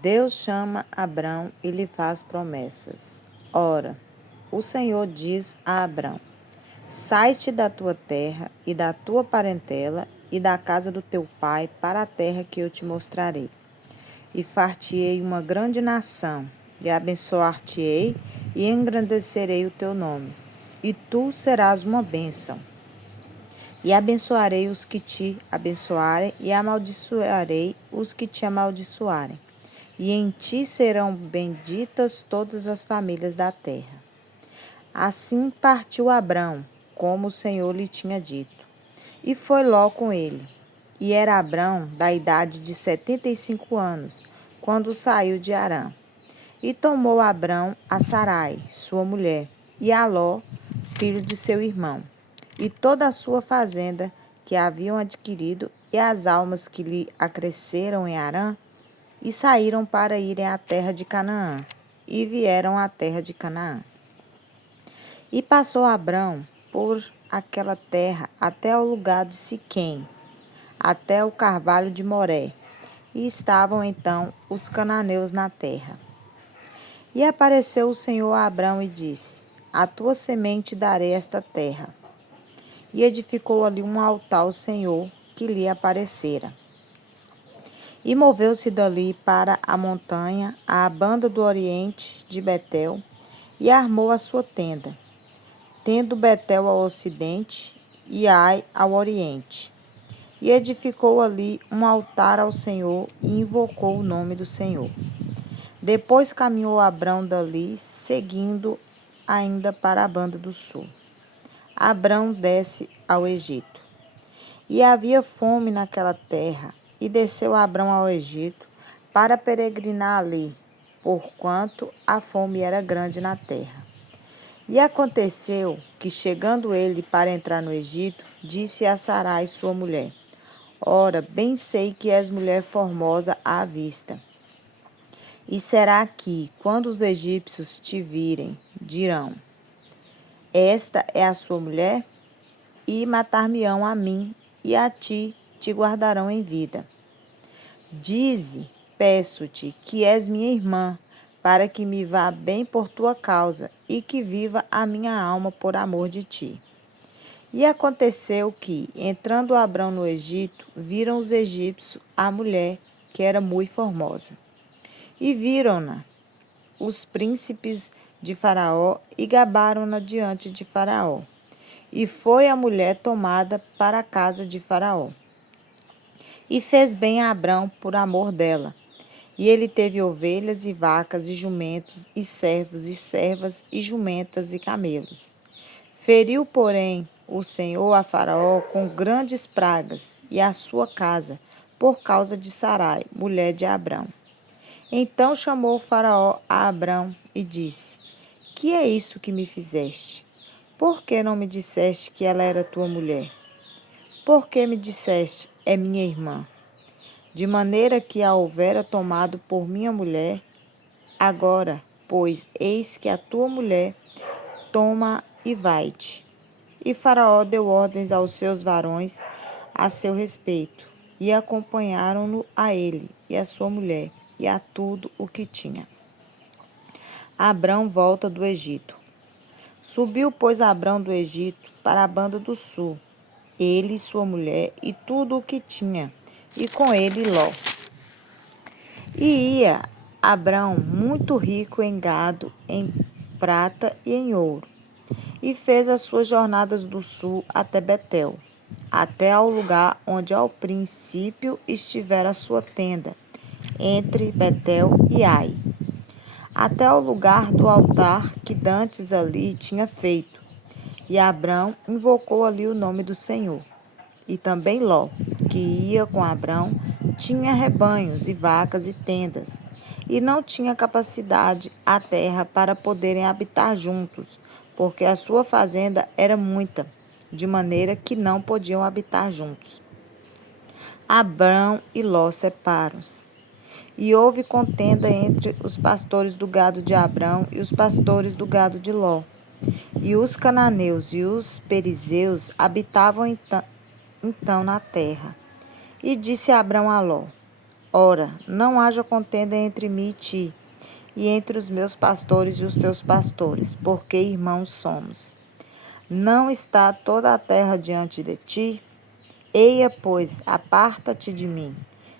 Deus chama Abrão e lhe faz promessas. Ora, o Senhor diz a Abrão: sai-te da tua terra e da tua parentela e da casa do teu pai para a terra que eu te mostrarei. E far-te-ei uma grande nação, e abençoar-te-ei e engrandecerei o teu nome. E tu serás uma bênção. E abençoarei os que te abençoarem, e amaldiçoarei os que te amaldiçoarem. E em ti serão benditas todas as famílias da terra. Assim partiu Abrão, como o Senhor lhe tinha dito. E foi Ló com ele. E era Abrão da idade de 75 anos, quando saiu de Harã. E tomou Abrão a Sarai, sua mulher, e a Ló, filho de seu irmão, e toda a sua fazenda que haviam adquirido, e as almas que lhe acresceram em Harã, e saíram para irem à terra de Canaã, e vieram à terra de Canaã. E passou Abrão por aquela terra até o lugar de Siquém, até o carvalho de Moré, e estavam então os cananeus na terra. E apareceu o Senhor a Abrão e disse: a tua semente darei esta terra. E edificou ali um altar ao Senhor que lhe aparecera. E moveu-se dali para a montanha, à banda do oriente de Betel, e armou a sua tenda, tendo Betel ao ocidente e Ai ao oriente. E edificou ali um altar ao Senhor e invocou o nome do Senhor. Depois caminhou Abrão dali, seguindo ainda para a banda do sul. Abrão desce ao Egito. E havia fome naquela terra, e desceu Abrão ao Egito para peregrinar ali, porquanto a fome era grande na terra. E aconteceu que, chegando ele para entrar no Egito, disse a Sarai, sua mulher: ora, bem sei que és mulher formosa à vista. E será que, quando os egípcios te virem, dirão: esta é a sua mulher? E matar-me-ão a mim, e a ti te guardarão em vida. Dize, peço-te, que és minha irmã, para que me vá bem por tua causa, e que viva a minha alma por amor de ti. E aconteceu que, entrando Abrão no Egito, viram os egípcios a mulher, que era muito formosa. E viram-na os príncipes de Faraó e gabaram-na diante de Faraó. E foi a mulher tomada para a casa de Faraó. E fez bem a Abrão por amor dela. E ele teve ovelhas e vacas e jumentos e servos e servas e jumentas e camelos. Feriu, porém, o Senhor a Faraó com grandes pragas e a sua casa, por causa de Sarai, mulher de Abrão. Então chamou o Faraó a Abrão e disse: que é isto que me fizeste? Por que não me disseste que ela era tua mulher? Por que me disseste: é minha irmã? De maneira que a houvera tomado por minha mulher. Agora, pois, eis que a tua mulher toma e vai-te. E Faraó deu ordens aos seus varões a seu respeito, e acompanharam-no a ele e a sua mulher, e a tudo o que tinha. Abrão volta do Egito. Subiu, pois, Abrão do Egito para a banda do sul, ele e sua mulher e tudo o que tinha, e com ele Ló. E ia Abrão muito rico em gado, em prata e em ouro, e fez as suas jornadas do sul até Betel, até ao lugar onde ao princípio estivera a sua tenda, entre Betel e Ai, até ao lugar do altar que dantes ali tinha feito. E Abrão invocou ali o nome do Senhor. E também Ló, que ia com Abrão, tinha rebanhos e vacas e tendas, e não tinha capacidade a terra para poderem habitar juntos, porque a sua fazenda era muita, de maneira que não podiam habitar juntos. Abrão e Ló separam-se. E houve contenda entre os pastores do gado de Abrão e os pastores do gado de Ló. E os cananeus e os perizeus habitavam então na terra. E disse Abrão a Ló: Ora, não haja contenda entre mim e ti, e entre os meus pastores e os teus pastores, porque irmãos somos. Não está toda a terra diante de ti? Eia, pois, aparta-te de mim.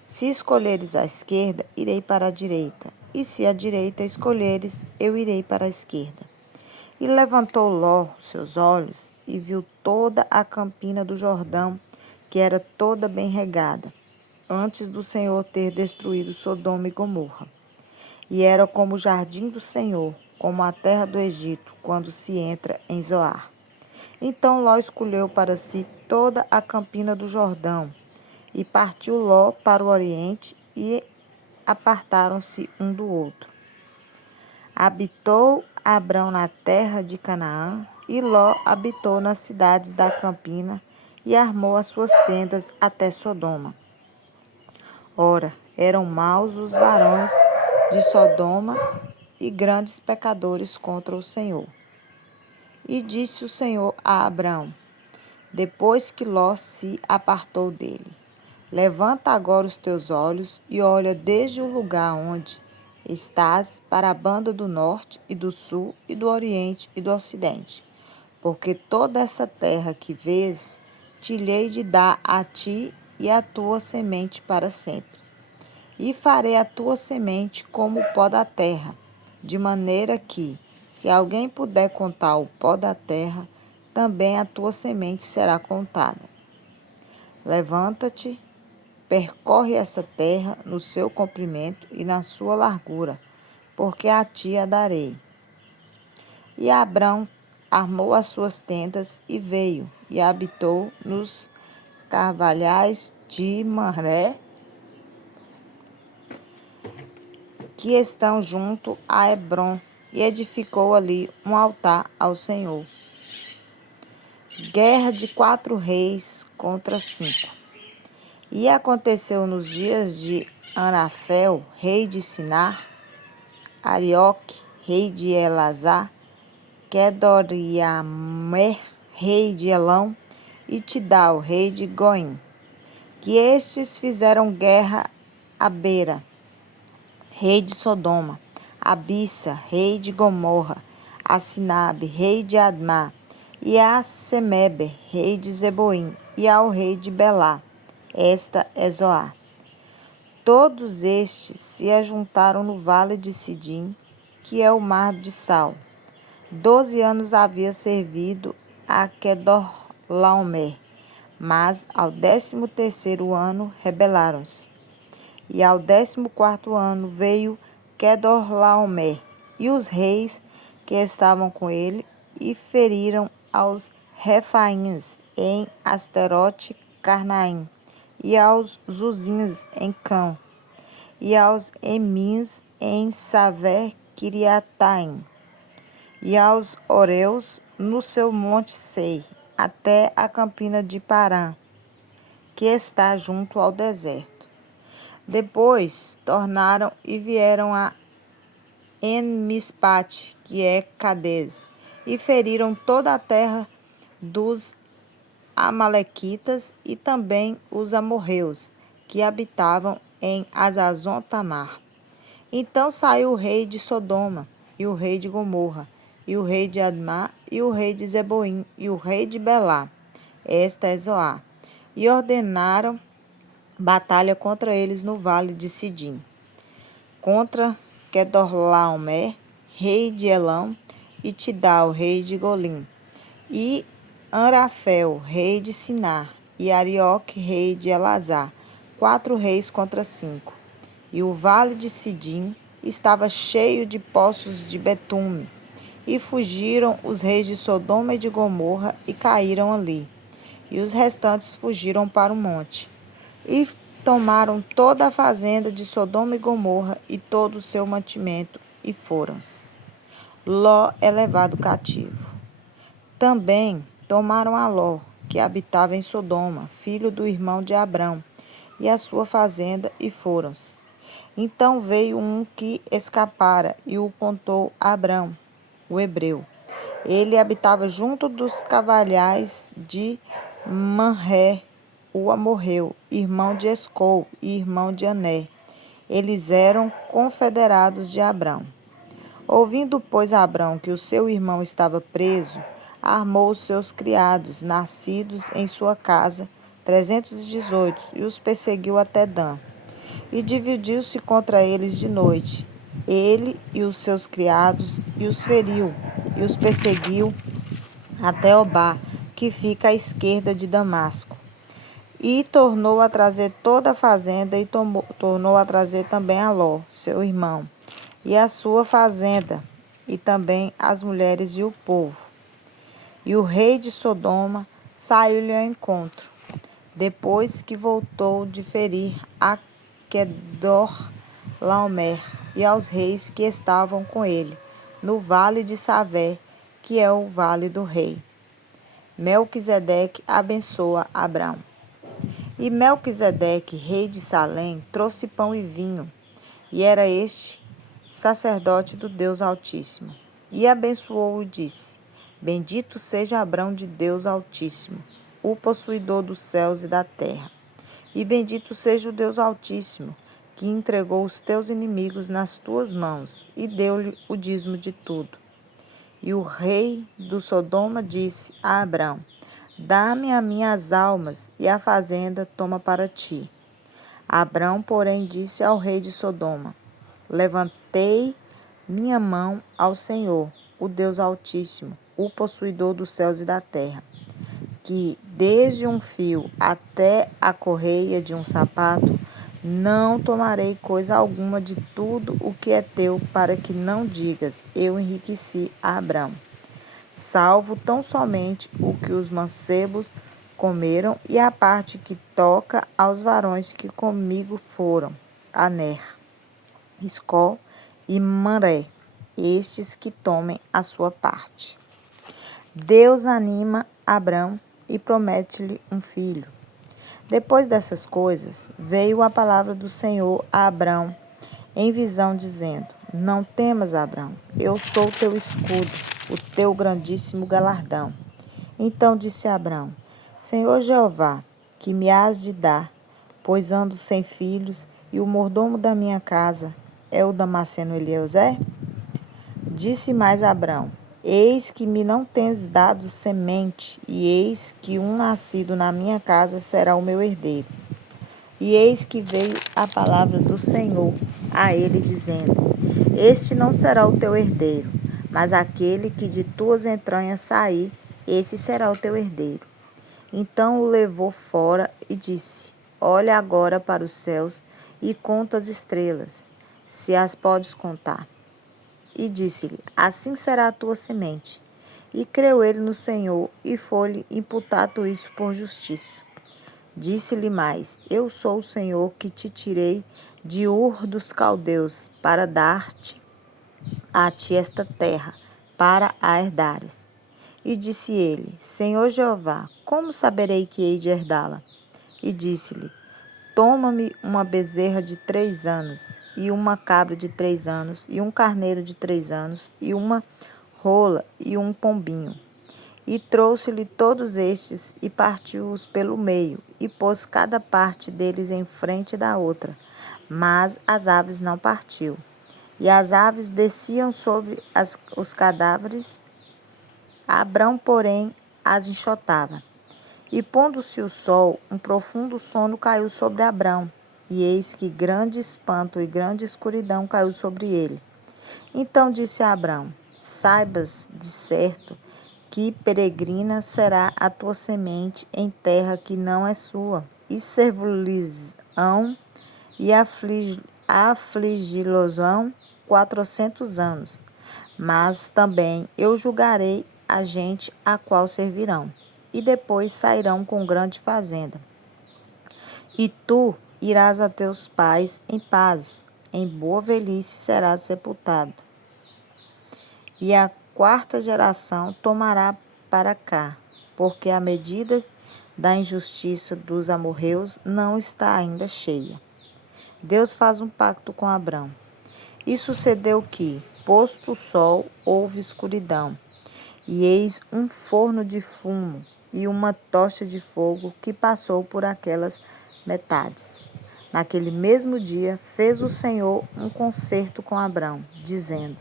Se escolheres a esquerda, irei para a direita, e se a direita escolheres, eu irei para a esquerda. E levantou Ló seus olhos e viu toda a campina do Jordão, que era toda bem regada, antes do Senhor ter destruído Sodoma e Gomorra. E era como o jardim do Senhor, como a terra do Egito, quando se entra em Zoar. Então Ló escolheu para si toda a campina do Jordão, e partiu Ló para o oriente, e apartaram-se um do outro. Habitou Abrão na terra de Canaã, e Ló habitou nas cidades da campina, e armou as suas tendas até Sodoma. Ora, eram maus os varões de Sodoma e grandes pecadores contra o Senhor. E disse o Senhor a Abrão, depois que Ló se apartou dele: Levanta agora os teus olhos e olha desde o lugar onde estás para a banda do norte e do sul e do oriente e do ocidente, porque toda essa terra que vês te-lhei de dar a ti e à tua semente para sempre. E farei a tua semente como o pó da terra, de maneira que, se alguém puder contar o pó da terra, também a tua semente será contada. Levanta-te, percorre essa terra no seu comprimento e na sua largura, porque a ti a darei. E Abrão armou as suas tendas e veio, e habitou nos carvalhais de Mamré, que estão junto a Hebrom, e edificou ali um altar ao Senhor. Guerra de 4 reis contra 5. E aconteceu nos dias de Anafel, rei de Sinar, Arioque, rei de Elazar, Kedoriamer, rei de Elão, e Tidal, rei de Goim, que estes fizeram guerra a Bera, rei de Sodoma, a Bissa, rei de Gomorra, a Sinabe, rei de Admá, e a Semeber, rei de Zeboim, e ao rei de Belá. Esta é Zoar. Todos estes se ajuntaram no vale de Sidim, que é o mar de Sal. 12 anos havia servido a Kedorlaomer, mas ao 13º ano rebelaram-se. E ao 14º ano veio Kedorlaomer e os reis que estavam com ele e feriram aos Refaíns em Asterote Carnaim, e aos Zuzins em Cão, e aos Emins em Savé Kiriataim, e aos Oreus no seu monte Sei, até a campina de Parã, que está junto ao deserto. Depois tornaram e vieram a En-Mispate, que é Cades, e feriram toda a terra dos Amalequitas e também os amorreus, que habitavam em Azazon-Tamar. Então saiu o rei de Sodoma, e o rei de Gomorra, e o rei de Admá, e o rei de Zeboim, e o rei de Belá. Esta é Zoar. E ordenaram batalha contra eles no vale de Sidim, contra Kedorlaomer, rei de Elão, e Tidal, rei de Golim, e Anrafel, rei de Sinar, e Arioque, rei de Elazar, 4 reis contra 5. E o vale de Sidim estava cheio de poços de betume, e fugiram os reis de Sodoma e de Gomorra e caíram ali. E os restantes fugiram para o monte. E tomaram toda a fazenda de Sodoma e Gomorra e todo o seu mantimento, e foram-se. Ló é levado cativo. Também tomaram a Ló, que habitava em Sodoma, filho do irmão de Abrão, e a sua fazenda, e foram-se. Então veio um que escapara e o contou a Abrão, o hebreu. Ele habitava junto dos cavalhais de Mamré, o amorreu, irmão de Escol e irmão de Ané, Eles eram confederados de Abrão. Ouvindo, pois, Abrão que o seu irmão estava preso, armou os seus criados, nascidos em sua casa, 318, e os perseguiu até Dan. E dividiu-se contra eles de noite, ele e os seus criados, e os feriu, e os perseguiu até Obá, que fica à esquerda de Damasco. E tornou a trazer toda a fazenda, e tornou a trazer também a Ló, seu irmão, e a sua fazenda, e também as mulheres e o povo. E o rei de Sodoma saiu-lhe ao encontro, depois que voltou de ferir a Quedorlaomer e aos reis que estavam com ele, no vale de Savé, que é o vale do rei. Melquisedeque abençoa Abrão. E Melquisedeque, rei de Salém, trouxe pão e vinho, e era este sacerdote do Deus Altíssimo. E abençoou-o e disse: Bendito seja Abrão de Deus Altíssimo, o possuidor dos céus e da terra. E bendito seja o Deus Altíssimo, que entregou os teus inimigos nas tuas mãos, e deu-lhe o dízimo de tudo. E o rei do Sodoma disse a Abrão: Dá-me a minhas almas, e a fazenda toma para ti. Abrão, porém, disse ao rei de Sodoma: Levantei minha mão ao Senhor, o Deus Altíssimo, o possuidor dos céus e da terra, que desde um fio até a correia de um sapato, não tomarei coisa alguma de tudo o que é teu, para que não digas: eu enriqueci a Abrão. Salvo tão somente o que os mancebos comeram e a parte que toca aos varões que comigo foram, Aner, Escol e Manré, estes que tomem a sua parte. Deus anima Abrão e promete-lhe um filho. Depois dessas coisas, veio a palavra do Senhor a Abrão em visão, dizendo: Não temas, Abrão, eu sou o teu escudo, o teu grandíssimo galardão. Então disse Abrão: Senhor Jeová, que me hás de dar, pois ando sem filhos, e o mordomo da minha casa é o Damasceno Eliezer? Disse mais Abrão: Eis que me não tens dado semente, e eis que um nascido na minha casa será o meu herdeiro. E eis que veio a palavra do Senhor a ele, dizendo: Este não será o teu herdeiro, mas aquele que de tuas entranhas sair, esse será o teu herdeiro. Então o levou fora e disse: Olha agora para os céus e conta as estrelas, se as podes contar. E disse-lhe: Assim será a tua semente. E creu ele no Senhor, e foi-lhe imputado isso por justiça. Disse-lhe mais: Eu sou o Senhor que te tirei de Ur dos Caldeus, para dar-te a ti esta terra, para a herdares. E disse ele: Senhor Jeová, como saberei que hei de herdá-la? E disse-lhe: Toma-me uma bezerra de 3 anos, e uma cabra de 3 anos, e um carneiro de 3 anos, e uma rola, e um pombinho. E trouxe-lhe todos estes, e partiu-os pelo meio, e pôs cada parte deles em frente da outra. Mas as aves não partiu. E as aves desciam sobre os cadáveres. Abrão, porém, as enxotava. E pondo-se o sol, um profundo sono caiu sobre Abrão. E eis que grande espanto e grande escuridão caiu sobre ele. Então disse a Abrão: Saibas de certo que peregrina será a tua semente em terra que não é sua, e servo-lhes-ão e afligi-los-ão 400 anos. Mas também eu julgarei a gente a qual servirão, e depois sairão com grande fazenda. E tu irás a teus pais em paz, em boa velhice serás sepultado. E a 4ª geração tomará para cá, porque a medida da injustiça dos amorreus não está ainda cheia. Deus faz um pacto com Abrão. E sucedeu que, posto o sol, houve escuridão, e eis um forno de fumo e uma tocha de fogo que passou por aquelas metades. Naquele mesmo dia fez o Senhor um concerto com Abrão, dizendo: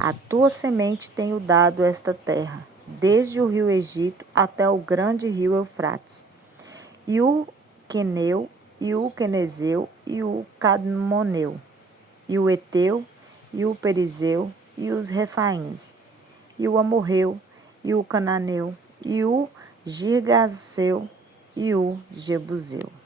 A tua semente tenho dado esta terra, desde o rio Egito até o grande rio Eufrates, e o Queneu, e o Quenezeu, e o Cadmoneu, e o Eteu, e o Perizeu, e os Refaíns, e o Amorreu, e o Cananeu, e o Girgaseu, e o Jebuseu.